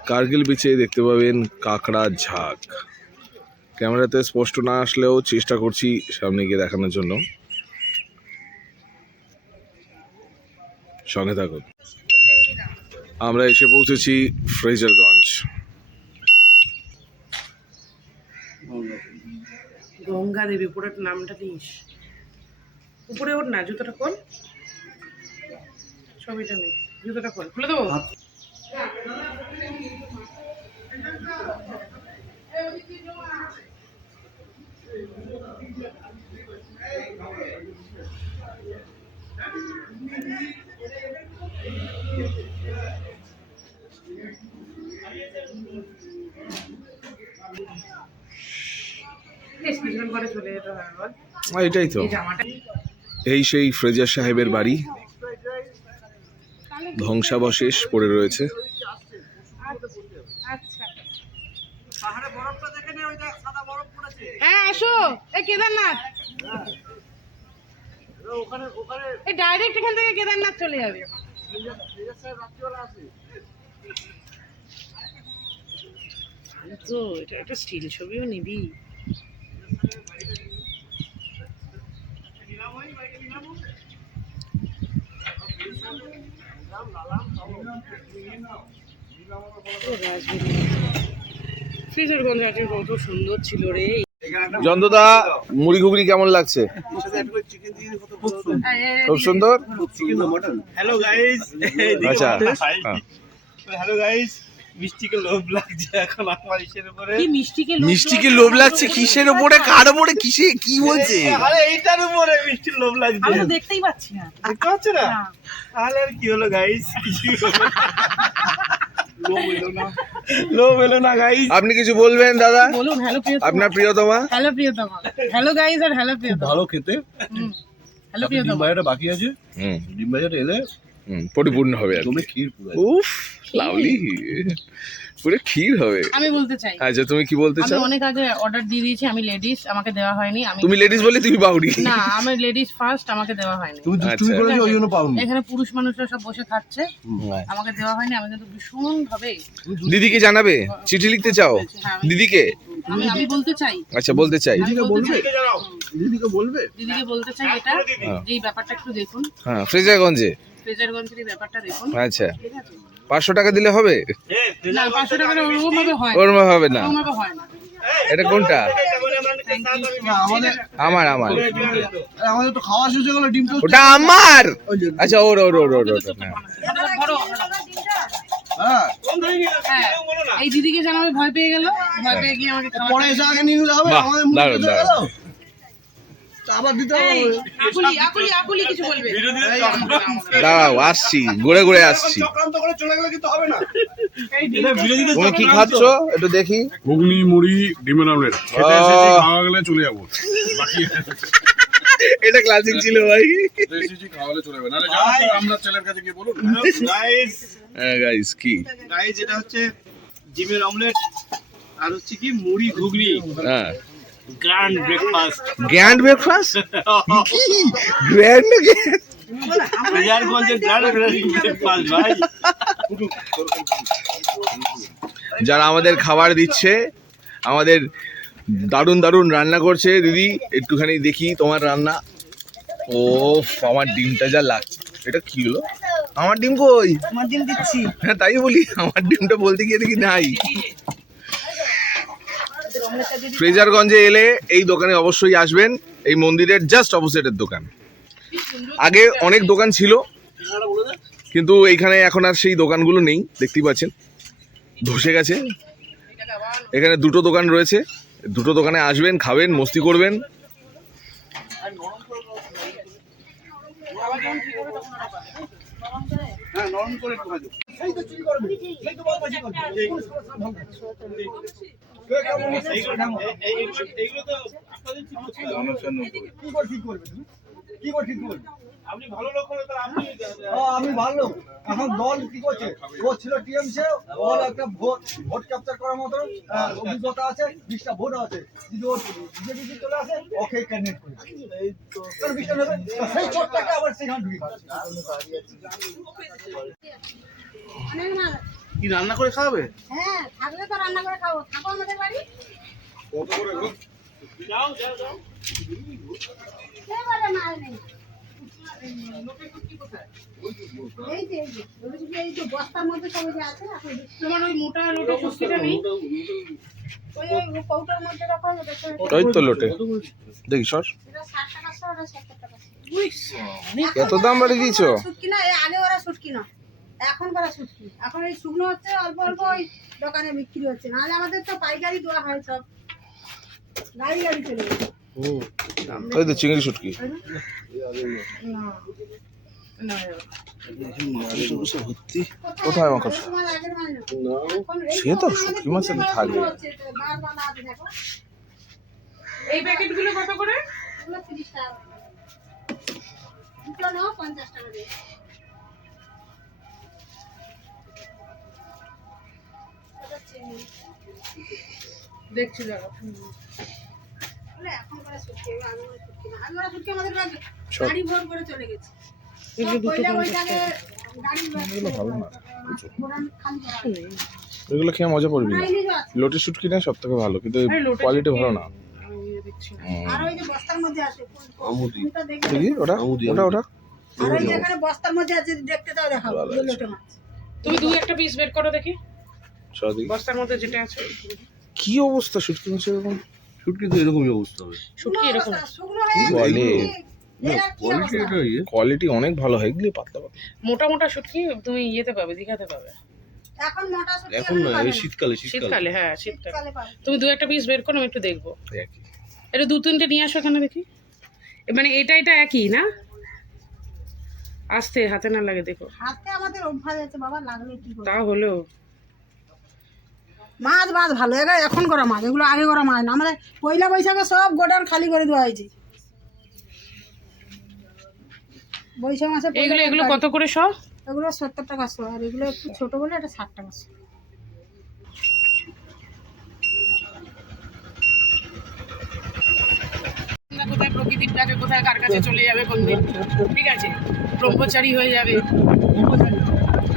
কার্গিল বিচে দেখতে পাবেন কাঁকড়ার ঝাঁক। ক্যামেরাতে স্পষ্ট না আসলেও চেষ্টা করছি সামনে গিয়ে দেখানোর জন্য, সঙ্গে থাকুন। আমরা এসে পৌঁছেছি ফ্রেজারগঞ্জ। গঙ্গা দেবী, পুরো নামটা দিস। উপরে ওঠ না, জুতোটা খোল, ছবিটা নেই, জুতোটা খোল, খুলে দেবো। করে চলে যেতে হবে আবার। এটাই তো, এই জামাটা এই সেই ফ্রেজার সাহেবের বাড়ি, ধ্বংসাবশেষ পড়ে রয়েছে। আচ্ছা, পাহাড়ে বরফটা দেখে নে, ওই দেখ সাদা বরফ পড়েছে। হ্যাঁ আসো। এই কেদারনাথ, ওখানে ওখানে এই ডাইরেক্ট এখান থেকে কেদারনাথ চলে যাবে। রাত্রিবেলা আছে। তো এটা একটা স্টিল ছবিও নিবি। ফ্রেজারগঞ্জ আজকে কত সুন্দর ছিল রে। জন্তদা, মুড়ি ঘুগনি কেমন লাগছে? খুব সুন্দর। হ্যালো গাইস, আচ্ছা, হ্যাঁ। হ্যালো গাইস, মিষ্টিকে লোভ লাগছে এখন আমার ইসের উপরে। কি মিষ্টিকে মিষ্টিকে লোভ লাগছে কিসের উপরে, কার উপরে, কিসে, কি বলছে? আরে এইটার উপরে মিষ্টির লোভ লাগছে। আমি তো দেখতেই পাচ্ছি না। দেখতে পাচ্ছ না? তাহলে আর কি হলো গাইস? আপনি কিছু বলবেন দাদা? বলুন হ্যালো প্রিয়তমা। আপনার প্রিয়তমা? হ্যালো প্রিয়তমা, হ্যালো গাইস আর হ্যালো প্রিয়তমা। ভালো খেতে। হ্যালো ডিম প্রিয়তমা। ভাজাটা বাকি আছে, হুম ডিম ভাজাটা এলে পরিপূর্ণ হবে আর কি। জমে ক্ষীর পুরো। উফ লাভলি, পুরো ক্ষীর হবে। আমি বলতে চাই, আচ্ছা তুমি কি বলতে আমি চাও? অনেক আগে অর্ডার দিয়ে দিয়েছি, আমি লেডিস, আমাকে দেওয়া হয়নি। আমি তুমি লেডিস বলে তুমি বাউরি? না, আমি লেডিস ফার্স্ট, আমাকে দেওয়া হয়নি। তুমি দুষ্টুমি আচ্ছা। করেছো ওই জন্য পাওনি। এখানে পুরুষ মানুষরা সব বসে খাচ্ছে, আমাকে দেওয়া হয়নি। আমি কিন্তু ভীষণ ভাবে দিদিকে জানাবে? চিঠি লিখতে চাও দিদিকে? আমি বলতে চাই, আচ্ছা বলতে চাই। দিদিকে বলবে, দিদিকে বলবে। দিদিকে বলতে চাই এটা, যে এই ব্যাপারটা একটু দেখুন, হ্যাঁ ফ্রেজারগঞ্জে। ফ্রেজারগঞ্জের এই ব্যাপারটা দেখুন। আচ্ছা ঠিক আছে, 500 টাকা দিলে হবে? না 500 টাকা ওরকম ভাবে হয় না, ওরম হবে না। ওরকম ভাবে হয় না। এটা কোনটা? না, আমাদের আমার আমাদের তো খাওয়া শেষ হয়ে গেল, ডিম টোস্ট। ওটা আমার। আচ্ছা ওর ওর ওর ওর ওর, হ্যাঁ। ধরো, হ্যাঁ, হ্যাঁ, এই দিদিকে জানাবে, ভয় পেয়ে গেল, ভয় পেয়ে গিয়ে আমাকে খাওয়া। পরে এসে আগে নিয়ে নিলে হবে। বাহ, আমাদের মুখ দারুণ, শেষ হয়ে গেল। দারুণ। তা আবার দিতে এই, হবে। আকুলি কিছু বলবে? দাঁড়াও আসছি, ঘুরে ঘুরে আসছি। চক্রান্ত করে চলে গেলে কিন্তু হবে না। তুমি কি খাচ্ছ একটু দেখি? ঘুগনি, মুড়ি, ডিমের আমলেট খেতে এসেছি, খাওয়া গেলে চলে যাবো। বাকি এটা ক্লাসিক ছিল ভাই। খেতে এসেছি, খাওয়া গেলে চলে যাবে। নাহলে যাওয়ার পর আমরা ছেলের কাছে গিয়ে বলুন। গাইস হ্যাঁ গাইস কি? গাইস এটা হচ্ছে ডিমের অমলেট আর হচ্ছে কি মুড়ি ঘুগনি, হ্যাঁ grand breakfast. Grand breakfast? Grand ফ্রেজারগঞ্জের গ্র্যান্ড ব্রেকফাস্ট ভাই। যারা আমাদের খাবার দিচ্ছে, আমাদের দারুণ দারুণ রান্না করছে দিদি, একটুখানি দেখি তোমার রান্না। ও আমার ডিমটা যা লাগছে। এটা কি হলো? আমার ডিম কই? আমার দিন দিচ্ছি। হ্যাঁ তাই বলি, আমার ডিমটা বলতে গিয়ে দেখি নাই। ফ্রেজারগঞ্জে এলে এই দোকানে অবশ্যই আসবেন, এই মন্দিরের জাস্ট অপোজিটের দোকান। আগে অনেক দোকান ছিল, কিন্তু এইখানে এখন আর সেই দোকানগুলো নেই, দেখতেই পাচ্ছেন ধসে গেছে। এখানে দুটো দোকান রয়েছে, দুটো দোকানে আসবেন, খাবেন, মস্তি করবেন। হ্যাঁ, নরম করে একটু ভাজো। সেই তো চুরি করবে, সেই তো বদমাইশি করবে। এইগুলো তো আপনাদের ঠিক করতে হবে। কি করে ঠিক করবে তুমি? কি করে ঠিক করবে? আপনি ভালো লোক হলে তো আপনি আমি ভালো। এখন দল কি করছে? ও ছিল টিএমসি, ওর একটা ভোট ক্যাপচার করার মতো অভিজ্ঞতা আছে, 20টা ভোট আছে। যদি ও বিজেপি চলে আসে, ওকে ক্যান্ডিডেট করে। কারণ বিশ্বাস হবে, সেই চোটটাকে আবার সেখানে ঢুকে যাচ্ছে। কি রান্না করে খাওয়াবে? হ্যাঁ, থাকলে তো রান্না করে খাবো। থাকো আমাদের বাড়ি। যাও যাও যাও। কে বলে মাল নেই? এই যে, এই যে বস্তার মধ্যে সব যে আছে, আপনি তোমার ওই মোটা লোটা সুস্কিটা নেই? ওই কৌটার মধ্যে রাখো, দেখো। ওই তো লোটে দেখি সর। এটা 60 টাকা শ, ওটা 70 টাকা শ। এত দাম বাড়িয়ে দিয়েছো? শুটকি না, এর আগে ওরা শুটকি না। এখন করা শুটকি। এখন এই শুকনো হচ্ছে, অল্প অল্প ওই দোকানে বিক্রি হচ্ছে। নাহলে আমাদের তো পাইকারি দেওয়া হয় সব। গাড়ি চলে গেছে। ওই তো চিংড়ি শুটকি। না, কোথায় আমার কাছে? তোমার আগের মাল না। এখন এই সে তো শুটকি মাছের তো থাকবে। হচ্ছে, মাছ বানা আছে দেখো। এই প্যাকেটগুলো কত করে? এগুলো 30 টাকা। দুটো নাও 50 টাকা দিয়ে। এটা চিনি। দেখছি দাঁড়াও। বলে এখন করা শুটকি, এগুলো আগে করা শুটকি না। আগে করা শুটকি আমাদের গাড়ি ভোর করে চলে গেছে। এগুলো দুটো কয়লা 50 বৈশাখে টাকা। গাড়ি ভালো না। ঘোরান খালি করা। এগুলো খেয়ে মজা পড়বি না। মাইলেজও আছে। লোটে শুটকি না সব থেকে ভালো, কিন্তু আরে লোটে কোয়ালিটি শুটকি ভালো না। আমি দেখছি না। আর ওই যে বস্তার মধ্যে আছে আমুদি। কোনটা দেখবে? দেখি ওটা ওটা ওটা আর ওই যে এখানে বস্তার মধ্যে আছে, দেখতে দাও, দেখাও এই লোটে মাছ। তুমি দুই একটা পিস বের করো দেখি, সব দেখি। বস্তার মধ্যে যেটা আছে। কি অবস্থা শুটকি মাছের এরকম? শুটকি তো এরকমই অবস্থা হবে। শুটকি এরকম। শুকনো হয়ে বলে? এর আর কি কোয়ালিটি অবস্থা? এটা ইয়ে। কোয়ালিটি অনেক ভালো হয়, এগুলি পাতলা পাতলা। মোটা মোটা শুটকি তুমি ইয়েতে পাবে, দীঘাতে পাবে। এখন মোটা শুটকি এখন না, এই শীতকালে শীতকালে শীতকালে, হ্যাঁ শীতকালে। শীতকালে পাবে। তুমি দু একটা পিস বের করো, আমি একটু দেখবো। এই আর কি। এটা দু তিনটে নিয়ে আসো এখানে দেখি। মানে এটা একই না? আস্তে, হাতে না লাগে দেখো। হাতে আমাদের অভ্যাস আছে বাবা, লাগলে কি করবে? তা হলেও মাছ ভালো এখন করা মাছ, এগুলো আগে করা মাছ না। আমাদের পয়লা বৈশাখে সব গোডাউন খালি করে দেওয়া হয়েছে। বৈশাখ মাসে এগুলো কত করে সব? এগুলো 70 টাকা শো, আর এগুলো একটু ছোট বলে এটা 60 টাকা শো। কোথায় প্রকৃতির কাছে, কোথায় কার কাছে চলে যাবে কোনদিন, ঠিক আছে, ব্রহ্মচারী হয়ে যাবে।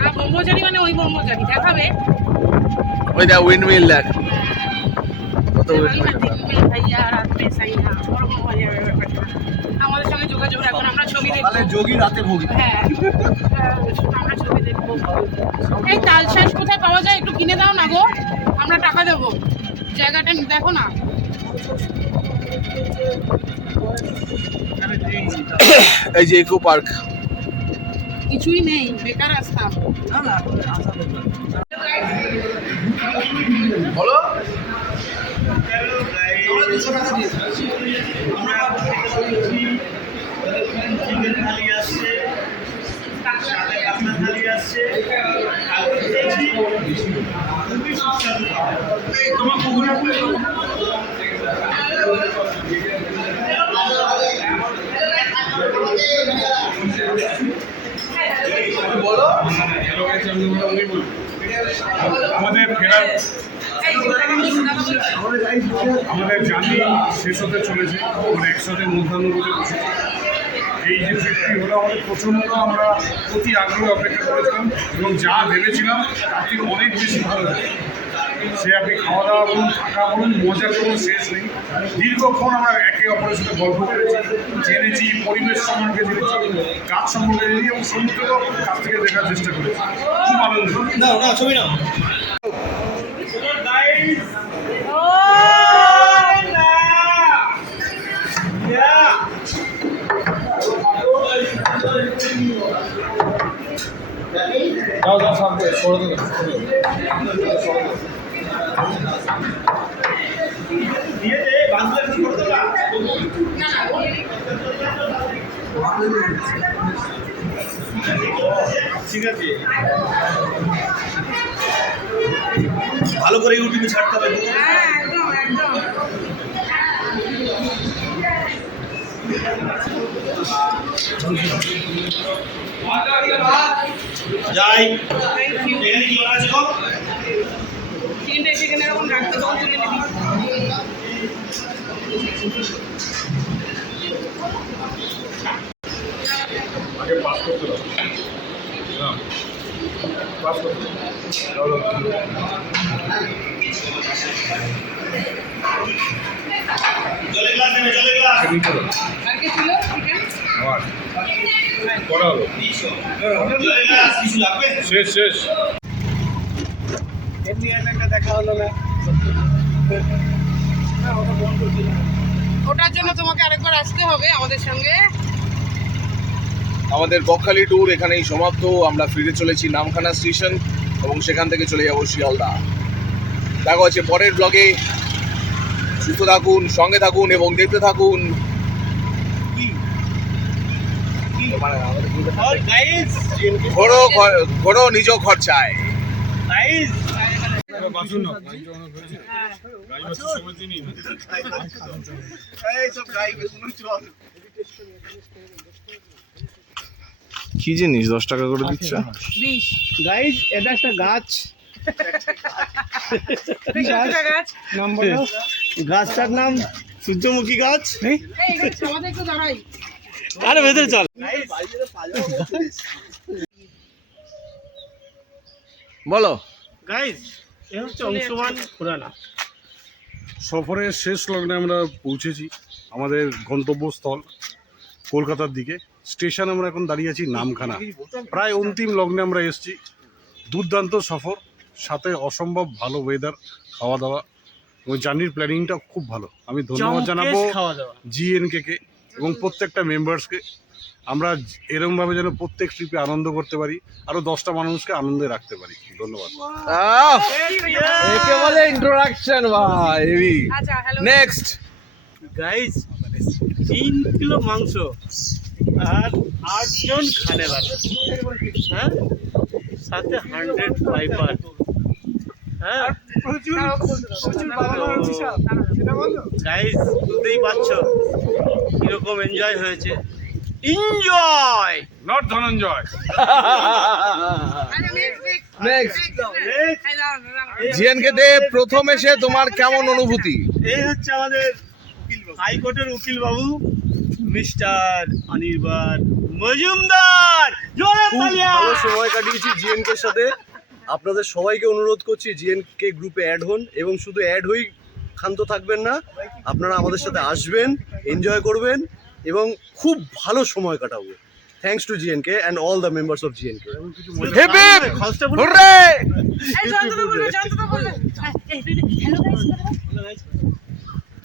না ব্রহ্মচারী মানে ওই ব্রহ্মচারী দেখাবে। ওই দা উইন্ডমিল দেখ, কত উইন্ডমিল। ভাইয়া রাত মে সাইয়া ওরকম হয়ে যাবে ব্যাপারটা। আমাদের সঙ্গে যোগাযোগ রাখুন, আমরা ছবি দেখবো। যোগী রাতে ভোগী। হ্যাঁ, আমরা ছবি দেখবো। এই তালশাঁস কোথায় পাওয়া যায় একটু কিনে দাও না গো, আমরা টাকা দেবো। জায়গাটা দেখো না। এই যে ইকো পার্ক, কিছুই নেই, বেকার আসতাম। বলো। চিকেন থালি আসছে, সাথে কাতলা থালি আসছে, কালকে খেয়েছি, খুবই সুস্বাদু খাবার। তোমার পুকুরে আমাদের ফেরার আমাদের জার্নি শেষ হতে চলেছে। আমরা একসাথে মধ্যাহ্নভোজে বসেছি। এই যে ট্রিপটি হলো আমাদের প্রচণ্ড, আমরা অতি আগ্রহে অপেক্ষা করেছিলাম এবং যা ভেবেছিলাম তার থেকে অনেক বেশি ভালো লাগে। সে আপনি খাওয়া দাওয়া বলুন, থাকা বলুন, মজার কোনো শেষ নেই। দীর্ঘক্ষণ আমরা একে অপরের সাথে গল্প করেছি, জেনেছি, পরিবেশ সম্পর্কে জেনেছি, গাছ সম্পর্কে জেনেছি এবং সমুদ্রকেও কাছ থেকে দেখার চেষ্টা করেছি। খুব আনন্দ। ছবি না দিয়ে দে, বাঁধলে কি করে দেবা? ঠিক আছে, ভালো করে ইউটিউবে ছাড়তে হবে। হ্যাঁ একদম একদম। যাই, থ্যাংক ইউ। এখানে কি আছে গো? চিকেনটা সেখানে এরকম রাখতে তখন তুলে নিবি। আগে পাস করতে হবে। পাস করতে জলের গ্লাস নেবে, জলের গ্লাস। আর কে ছিল চিকেন? আবার করা হলো। জলের গ্লাস কিছু লাগবে? শেষ শেষ। এমনি একটা দেখা হলো না। ওটার জন্য তোমাকে আরেকবার আসতে হবে আমাদের সঙ্গে। আমাদের বকখালি ট্যুর এখানেই সমাপ্ত। আমরা ফিরে চলেছি নামখানা স্টেশন এবং সেখান থেকে চলে যাবো শিয়ালদা। দেখা হচ্ছে পরের ব্লগে। সুস্থ থাকুন, সঙ্গে থাকুন এবং দেখতে থাকুন। ঘোরো নিজ খরচায়। বাসুন না, গাড়ি বাসুন সময় দিনই না। কি জিনিস 10 টাকা করে দিচ্ছে? 20 গাইজ এটা একটা গাছ, গাছ। নাম্বার গাছটার নাম সূর্যমুখী গাছ। এই এখানে সমাজে একটু দাঁড়াই। আরে ভেতরে চল। বলো। গাইজ এ হচ্ছে অংশমান পুরানা। সফরের শেষ লগ্নে আমরা পৌঁছেছি আমাদের গন্তব্যস্থল কলকাতার দিকে। স্টেশন আমরা এখন দাঁড়িয়ে আছি নামখানা। প্রায় অন্তিম লগ্নে আমরা এসেছি। দুর্দান্ত সফর, সাথে অসম্ভব ভালো ওয়েদার, খাওয়া দাওয়া এবং জার্নির প্ল্যানিংটা খুব ভালো। আমি ধন্যবাদ জানাবো GNK কে এবং প্রত্যেকটা মেম্বার্সকে। আমরা এরকমভাবে যেন প্রত্যেক ট্রিপে আনন্দ করতে পারি, আরও 10টা মানুষকে আনন্দে রাখতে পারি। ধন্যবাদ। একে বলে ইন্ট্রোডাকশন ভাই। আচ্ছা হ্যালো। নেক্সট গাইজ 3 কিলো মাংস আর 8 জন খানেদার, হ্যাঁ, সাথে 100 পাইপার, হ্যাঁ গাইস বুঝতেই পারছো কিরকম এনজয় হয়েছে। Enjoy not Dhananjay. জিএনকে তে প্রথম এসে তোমার কেমন অনুভূতি? এই হচ্ছে আমাদের হাইকোর্টের উকিল বাবু মিস্টার অনির্বাণ মজুমদার। জোরে খুব তালিয়া! ভালো সময় কাটিয়েছি জিএনকে সাথে। আপনাদের সবাইকে অনুরোধ করছি জিএনকে গ্রুপে অ্যাড হন, এবং শুধু অ্যাড হয়েই ক্ষান্ত থাকবেন না, আপনারা আমাদের সাথে আসবেন, এনজয় করবেন এবং খুব ভালো সময় কাটাবো। Thanks to GNK and all the members of GNK. Hip hip constable hurray!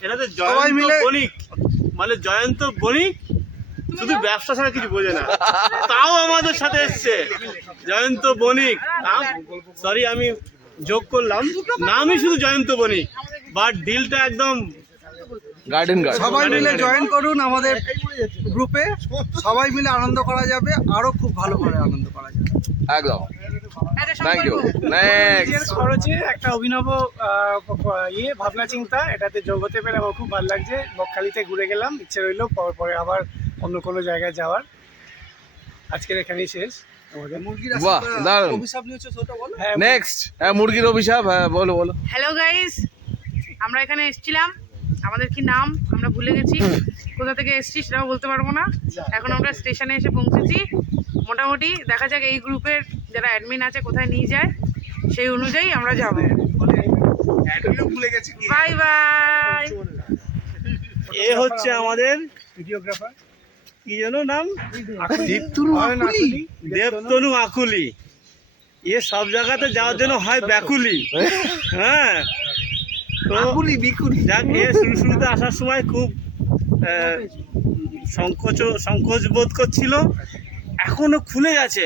এটা তো জয়ন্ত বণিক, মানে জয়ন্ত বণিক শুধু ব্যবসা ছাড়া কিছু বোঝে না, তাও আমাদের সাথে এসছে জয়ন্ত বণিক। সরি আমি যোগ করলাম, নামই শুধু জয়ন্ত বণিক, বাট ডিলটা একদম গার্ডেন গার্ড। সবাই মিলে জয়েন করুন আমাদের গ্রুপে, সবাই মিলে আনন্দ করা যাবে, আরো খুব ভালো করে আনন্দ করা যাবে। একদম। Thank you. নেক্সট। খরচে একটা অভিনব ভাবনা চিন্তা, এটাতে যোগ হতে পেরে আমার খুব ভালো লাগছে। বকখালিতে ঘুরে গেলাম, ইচ্ছে রইলো পরে আবার অন্য কোনো জায়গায় যাওয়ার। আজকের এখানেই শেষ আমাদের। বাহ, দারুণ। অভিশাপ নিয়েছো সেটা বলো। হ্যাঁ, নেক্সট। হ্যাঁ, মুরগির অভিশাপ। হ্যাঁ, বলো বলো। হ্যালো গাইস, আমরা এখানে এসেছিলাম, আমাদের কি নাম আমরা ভুলে গেছি, কোথা থেকে এসেছি সেটাও বলতে পারবো না। এখন আমরা স্টেশনে এসে পৌঁছেছি। মোটামুটি দেখা যাক এই গ্রুপের যারা অ্যাডমিন আছে কোথায় নিয়ে যায়, সেই অনুযায়ী আমরা যাব। Bye bye. এ হচ্ছে আমাদের ভিডিওগ্রাফার কি যেন নাম, আকুলি। দেবতনু আকুলি। এ সব জায়গাতে যাওয়ার জন্য হয় ব্যাকুলি। হ্যাঁ, তো যাক, এ শুরুতে আসার সময় খুব সংকোচ বোধ করছিল, এখনো খুলে গেছে।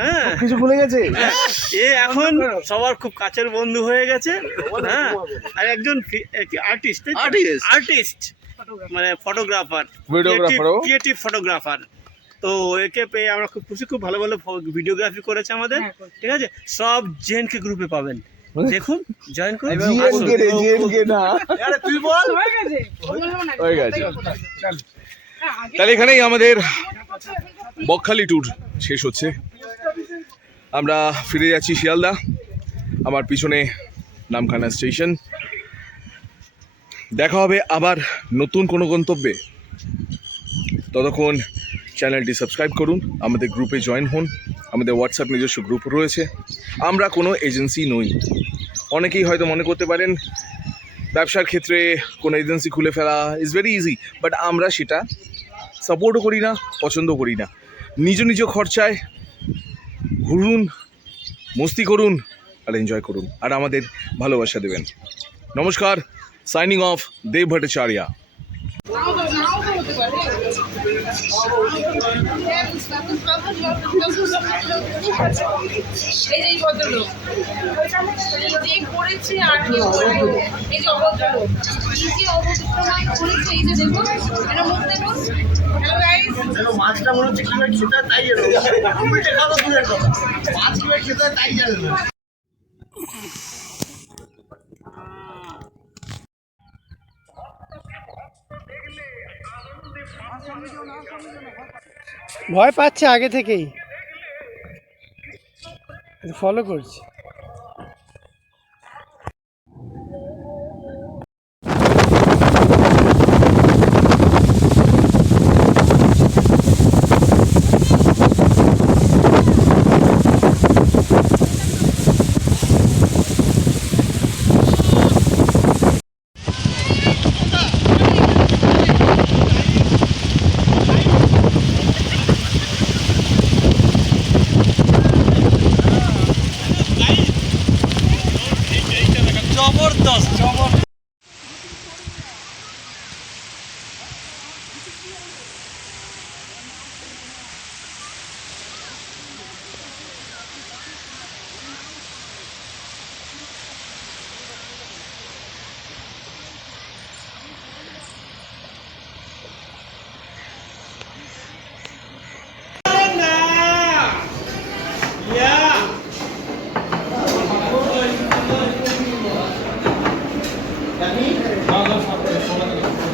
হ্যাঁ, কিছু ভুলে গেছে? এ এখন সবার খুব কাছের বন্ধু হয়ে গেছে। হ্যাঁ, আর একজন আর্টিস্ট মানে ফটোগ্রাফার, ভিডিওগ্রাফারও। Creative photographer. তো একে পেয়ে আমরা খুব খুশি, খুব ভালো ভালো ভিডিওগ্রাফি করেছে আমাদের। ঠিক আছে, সব জেএনকে গ্রুপে পাবেন, দেখুন, জয়েন করুন। জিএনকে না। তুই বল। হয়ে গেছে। তাহলে এখানেই আমাদের বকখালি ট্যুর শেষ হচ্ছে। আমরা ফিরে যাচ্ছি শিয়ালদা। আমার পিছনে নামখানা স্টেশন। দেখা হবে আবার নতুন কোনো গন্তব্যে। ততক্ষণ চ্যানেলটি সাবস্ক্রাইব করুন, আমাদের গ্রুপে জয়েন হন। আমাদের হোয়াটসঅ্যাপ নিজস্ব গ্রুপ রয়েছে। আমরা কোনো এজেন্সি নই। অনেকেই হয়তো মনে করতে পারেন ব্যবসার ক্ষেত্রে কোনো এজেন্সি খুলে ফেলা ইজ ভেরি ইজি, বাট আমরা সেটা সাপোর্টও করি না, পছন্দ করি না। নিজ নিজ খরচায় ঘুরুন, মস্তি করুন আর এনজয় করুন, আর আমাদের ভালোবাসা দেবেন। নমস্কার, সাইনিং অফ, দেব ভট্টাচার্য। এই ভদ্রলোক যে করেছে আর কি বলবো, এই যে অভদ্রলোক কি যে অভদ্রমান করেছে, এই যে দেখুন এটা মুখ দেখুন। হ্যালো গাইস, মাছটা মনে হচ্ছে কিভাবে খেতে তাই জানো, উল্টে খাবো দূরের কথা, মাছ কিভাবে খেতে তাই জানো না। ভয় পাচ্ছে আগে থেকেই, ফলো করছি। হবে